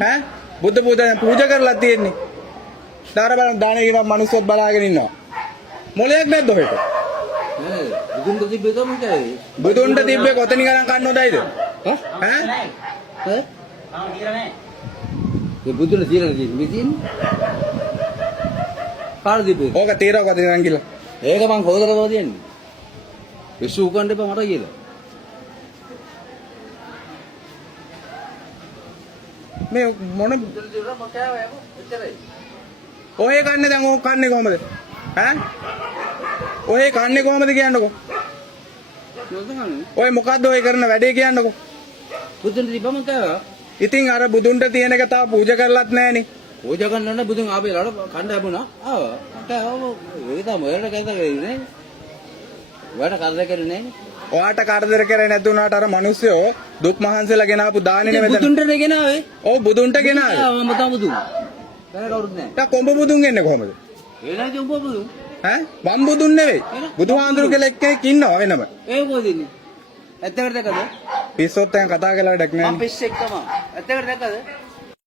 ඈ බුද්ධ පූජා කරලා තියෙන්නේ. දාර බලන්න දානේ කියන මිනිස්සුත් බලාගෙන ඉන්නවා. මොලයක් නැද්ද ඔහෙට? බුදුන්ට තිබ්බේ තමයි. බුදුන්ට තිබ්බේ කොතනින් ගණන් කන්න හොඳයිද? ඈ? ඒ බුදුන්ට තියලා තියෙන්නේ. කාට තිබ්බේ? ඕක තීරව කොතනින් ගණන් කියලා. ඒක මං හොදලා තමයි තියන්නේ. විශ්ව උකන්න එපා මට කියලා. මේ මොන ඔය කන්නේ දැන් ඕක කන්නේ කොහමද? ඈ? ඔය කන්නේ කොහමද කියන්නකෝ? ඔය මොකද්ද ඔය කරන වැඩේ කියන්නකෝ? බුදුන්ට තිබ්බම කෑවා. ඉතින් අර බුදුන්ට තියෙන එක තාම පූජා කරලත් නැහනේ. පූජා කරන්න බුදුන් ආපේලාට කණ්ඩ ලැබුණා. ආවා. කෑවා. ඒක තමයි ඔයාලට කැත කරන්නේ. ඔයාලට කරදර කරන්නේ නෑනේ. ඔයාට කරදර කරේ නැතුණාට අර මිනිස්සුયો දුක් මහන්සියලා ගෙනාපු දාන්නේ නෙමෙයි. බුදුන්ට ගෙනාවේ. ඔව් බුදුන්ට ගෙනාවේ. මම තමයි බුදුන්. දැන් කවුරුත් නෑ. දැන් කොඹ බුදුන් එන්නේ කොහමද? එනයි උඹ බුදුන්. ඈ? වම් බුදුන් නෙවෙයි. බුදුහාඳුරු කියලා එක්කෙනෙක් ඉන්නවා වෙනම. ඒ කොහෙද ඉන්නේ? ඇත්තකට දැකද? පිස්සොත් දැන් කතා කරලා වැඩක් මම නැහැ. පිස්සෙක් තමයි. ඇත්තකට දැකද?